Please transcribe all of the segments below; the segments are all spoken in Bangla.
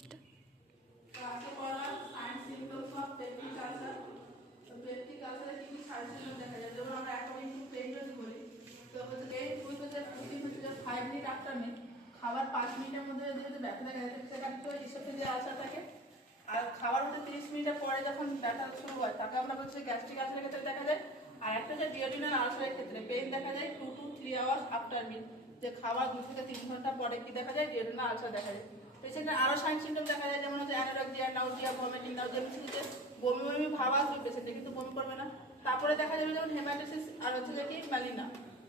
স্টার্ট। আজকে পড়া সায়েন্স সিম্পলস অফ পেপটিক আলসার। তো পেপটিক আলসারে কি কি সাইন সিম্পটম দেখা যায়, যেমন আমরা অ্যাকর্ডিং টু পেইন যদি বলি, তো হচ্ছে পেইন হচ্ছে 5 মিনিট আফটার মিল, খাবার 5 মিনিটের মধ্যে যদি ব্যথা দেখা যায় সেটা কিন্তু ইসোফেজিয়াল আলসার থাকে। আর খাবার হচ্ছে 30 মিনিটের পরে যখন ব্যথা শুরু হয় তাকে আমরা হচ্ছে গ্যাস্ট্রিক আলসারের ক্ষেত্রে দেখা যায়। আর একটা হচ্ছে ডিওডিনাল আলসারের ক্ষেত্রে পেইন দেখা যায় 2 to 3 আওয়ার্স আফটার মিল, যে খাবার 2 থেকে 3 ঘন্টা পরে কি দেখা যায়, ডিওডিনাল আলসার দেখা যায়। পেশেন্টের আরো সাইন সিম্পটম দেখা যায়, যেমন হচ্ছে অ্যানোরেক্সিয়া, নাউজিয়া, ভমিটিং, নাউজিয়া মিশিয়ে বমি বমি ভাব আসবে পেশেন্টে, কিন্তু বমি করবে না। তারপরে দেখা যাবে যেমন হেমাটোসিস আর হচ্ছে যে কি ম্যালিনা।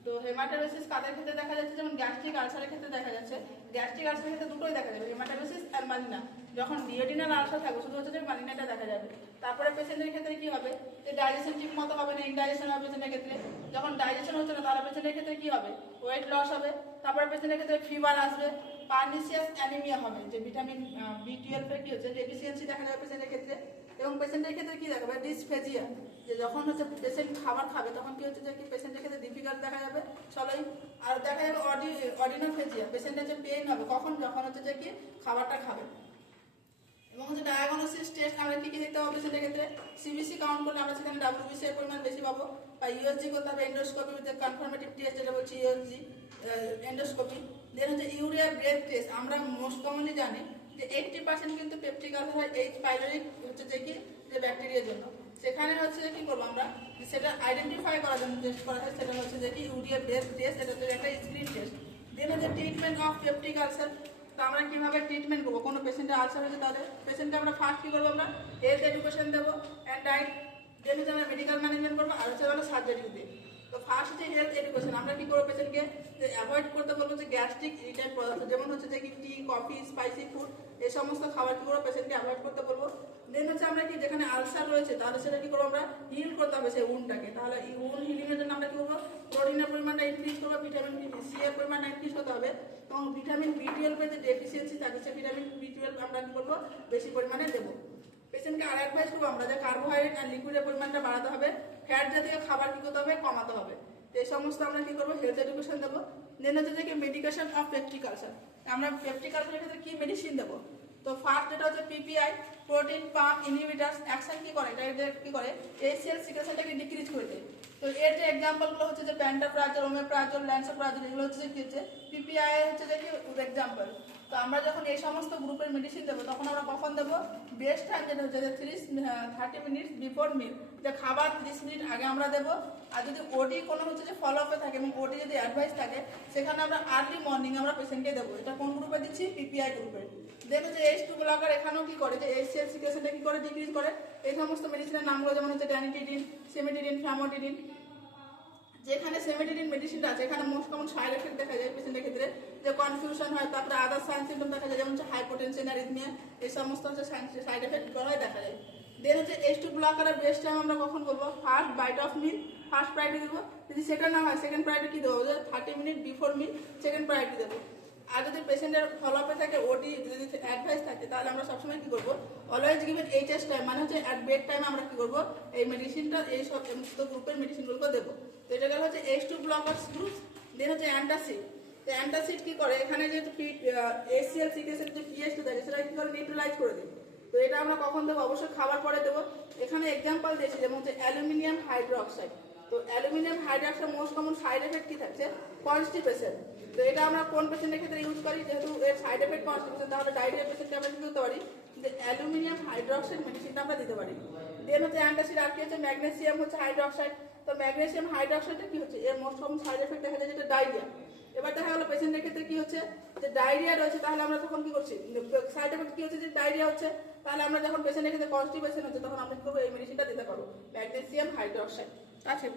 তো হেমাটোসিস কাদের ক্ষেত্রে দেখা যাচ্ছে, যেমন গ্যাস্ট্রিক আলসারের ক্ষেত্রে দেখা যাচ্ছে। গ্যাস্ট্রিক আলসারের ক্ষেত্রে দুটোই দেখা যাবে, হেমাটোসিস আর ম্যালিনা। যখন ডিওডিনাল আলসার থাকবে শুধু হচ্ছে যে ম্যালিনাটা দেখা যাবে। তারপরে পেশেন্টের ক্ষেত্রে কি হবে, যে ডাইজেশন ঠিক মতো হবে না, ইনডাইজেশন হবে পেশেন্টের ক্ষেত্রে। যখন ডাইজেশন হচ্ছে না তাহলে পেশেন্টের ক্ষেত্রে কি হবে, ওয়েট লস হবে। তারপরে পেশেন্টের ক্ষেত্রে ফিভার আসবে, পার্নিশিয়াস অ্যানিমিয়া হবে, যে ভিটামিন B12 এর কি হচ্ছে ডেফিসিয়েন্সি দেখা যাবে পেশেন্টের ক্ষেত্রে। এবং পেশেন্টের ক্ষেত্রে কি দেখাবে, ডিসফেজিয়া, যে যখন হচ্ছে পেশেন্ট খাবার খাবে তখন কি হচ্ছে যে কি পেশেন্টের ক্ষেত্রে ডিফিকাল্ট দেখা যাবে সবাই। আর দেখা যাবে অর্ডিনোফেজিয়া, পেশেন্টের যে পেইন হবে কখন, যখন হচ্ছে যে কি খাবারটা খাবে। এবং হচ্ছে ডায়াগনোসিস টেস্ট আমরা কি কি দেখতে পাবো পেশেন্টের ক্ষেত্রে, সিবিসি কাউন্ট করলে আমরা সেখানে WBC এর পরিমাণ বেশি পাবো, বা ইউএসজি করতে হবে, এন্ডোস্কোপি উইথ কনফার্মেটিভ টেস্ট যেটা বলছি ইউএসজি এন্ডোস্কোপি। দেন হচ্ছে ইউরিয়া ব্রেথ টেস্ট, আমরা মোস্ট কমনলি জানি যে 80% কিন্তু পেপটিক আলসার হয় এইচ পাইলোরি হচ্ছে যে কি যে ব্যাকটেরিয়ার জন্য। সেখানে হচ্ছে কি করবো আমরা, সেটা আইডেন্টিফাই করার জন্য টেস্ট করা হয়, সেটা হচ্ছে যে কি ইউরিয়া ব্রেথ টেস্ট, এটা হচ্ছে একটা স্ক্রিন টেস্ট। দেন হচ্ছে ট্রিটমেন্ট অফ পেপটিক আলসার। তো আমরা কিভাবে ট্রিটমেন্ট করবো, কোনো পেশেন্টের আলসার হয়েছে তাহলে পেশেন্টকে আমরা ফার্স্ট কি করবো, আমরা হেলথ এডুকেশন দেবো অ্যান্ড ডায়েট। দেন হচ্ছে আমরা মেডিকেল ম্যানেজমেন্ট করবো, আর হচ্ছে আমরা সার্জারি দিই। তো ফার্স্ট হচ্ছে হেলথ এডুকেশন, আমরা কি করবো পেশেন্টকে অ্যাভয়েড করতে বলবো যে গ্যাস্ট্রিক ইরিটেন্ট পদার্থ, যেমন হচ্ছে যে কি টি, কফি, স্পাইসি ফুড, এই সমস্ত খাবার কি করবো পেশেন্টকে অ্যাভয়েড করতে বলবো। দেন হচ্ছে আমরা কি যেখানে আলসার রয়েছে তাহলে সেটা কি করবো, আমরা হিল করতে হবে সেই উন্ডটাকে। তাহলে এই উন্ড হিলিং এর জন্য আমরা কি করবো, প্রোটিনের পরিমাণটা ইনক্রিজ করবো, ভিটামিন সি এর পরিমাণটা ইনক্রিজ করতে হবে, এবং ভিটামিন B12 এর যে ডেফিসিয়েন্সি থাকে সেই ভিটামিন B12 আমরা কি করবো বেশি পরিমাণে দেবো। পেশেন্টকে আর অ্যাডভাইস করবো আমরা যে কার্বোহাইড্রেট আর লিকুইডের পরিমাণটা বাড়াতে হবে, ফ্যাট জাতীয় খাবার কি করতে হবে, কমাতে হবে। তো এই সমস্ত আমরা কি করবো, হেলথ এডুকেশন দেবো। দেন হচ্ছে যে মেডিকেশন অফ পেপটিক আলসার, আমরা পেপটিক আলসারের ক্ষেত্রে কি মেডিসিন দেবো। তো ফার্স্ট যেটা হচ্ছে PPI, protein pump inhibitors, action কি করে, এটা কি করে ACL সিক্রেশনটাকে ডিক্রিজ করে দেয়। তো এর যে এক্সাম্পলগুলো হচ্ছে যে প্যান্টাপ্রাজল, ওমেপ্রাজল, ল্যান্সোপ্রাজল, এগুলো হচ্ছে যে কি হচ্ছে PPI হচ্ছে যে কি এক্সাম্পল। তো আমরা যখন এই সমস্ত গ্রুপের মেডিসিন দেবো তখন আমরা কখন দেবো, বেস্ট টাইম যেটা হচ্ছে যে 30 মিনিটস বিফোর মিল, যে খাবার 30 মিনিট আগে আমরা দেবো। আর যদি ওডি কোনো হচ্ছে যে ফলো আপে থাকে এবং ওডি যদি অ্যাডভাইস থাকে সেখানে আমরা আর্লি মর্নিং আমরা পেশেন্টকে দেবো। এটা কোন গ্রুপে দিচ্ছি, PPI গ্রুপে। দেন হচ্ছে H2 ব্লকার, এখানেও কি করে যে HCl সিক্রেশনটা কি করে ডিক্রিজ করে। এই সমস্ত মেডিসিনের নামগুলো যেমন হচ্ছে ড্যানিটিডিন, সেমিটিডিন, ফ্যামোটিডিন। যেখানে সেমিটিডিন মেডিসিনটা আছে এখানে মোস্ট কমন সাইড এফেক্ট দেখা যায় পেশেন্টের ক্ষেত্রে, যে কনফিউশন হয়, তারপরে আদার সাইন সিম্পটম দেখা যায়, যেমন হচ্ছে হাইপোটেনশন, অ্যারিথমিয়া, এই সমস্ত হচ্ছে সাইড এফেক্ট হয় দেখা যায়। দেন হচ্ছে H2 ব্লকারের বেস্ট টাইম আমরা কখন বলবো, first bite of meal first priority দেবো। যদি সেকেন্ড না হয় সেকেন্ড প্রায়োরিটি কি দেবো, 30 মিনিট বিফোর মিল সেকেন্ড প্রায়োরিটি দেবো। আর যদি পেশেন্টের ফলো আপে থাকে, ওডি যদি অ্যাডভাইস থাকে, তাহলে আমরা সবসময় কি করবো, অলওয়েজ গিভেন HS টাইম, মানে হচ্ছে অ্যাট বেড টাইমে আমরা কি করবো এই মেডিসিনটা এই সমস্ত গ্রুপের মেডিসিনগুলোকে দেবো। তো এটা গেল হচ্ছে H2 ব্লকার্স গ্রুপ। দেন হচ্ছে অ্যান্টাসিড। তো অ্যান্টাসিড কি করে, এখানে যে ACL সিক্রেশন যে pH থাকে সেটা কি করে নিউট্রালাইজ করে দেয়। তো এটা আমরা কখন দেবো, অবশ্যই খাবার পরে দেবো। এখানে এক্সাম্পল দিয়েছি যেমন হচ্ছে অ্যালুমিনিয়াম হাইড্রোক্সাইড। তো aluminium hydroxide most common side effect কি থাকছে, কনস্টিপেশন। তো এটা আমরা কোন পেশেন্টের ক্ষেত্রে ইউজ করি, যেহেতু এর সাইড এফেক্ট কনস্টিপেশন, তাহলে ডায়রিয়া পেশেন্টকে আমরা কি করতে পারি, যে অ্যালুমিনিয়াম হাইড্রোক্সাইড মেডিসিনটা আমরা দিতে পারি। দেন হচ্ছে অ্যান্টাসিড আর কি হচ্ছে ম্যাগনেসিয়াম হচ্ছে হাইড্রোক্সাইড। তো ম্যাগনেসিয়াম হাইড্রোক্সাইডটা কি হচ্ছে, এর মোস্ট কমন সাইড এফেক্ট দেখা যায় যেটা ডায়রিয়া। এবার দেখা গেলো পেশেন্টের ক্ষেত্রে কি হচ্ছে, যে ডায়রিয়া রয়েছে, তাহলে আমরা তখন কি করছি, সাইড এফেক্ট কি হচ্ছে যে ডায়রিয়া হচ্ছে, তাহলে আমরা যখন পেশেন্টের ক্ষেত্রে কনস্টিপেশন হচ্ছে তখন আমরা কি করবো, এই মেডিসিনটা দিতে পারবো, ম্যাগনেসিয়াম হাইড্রোক্সাইড। আছে।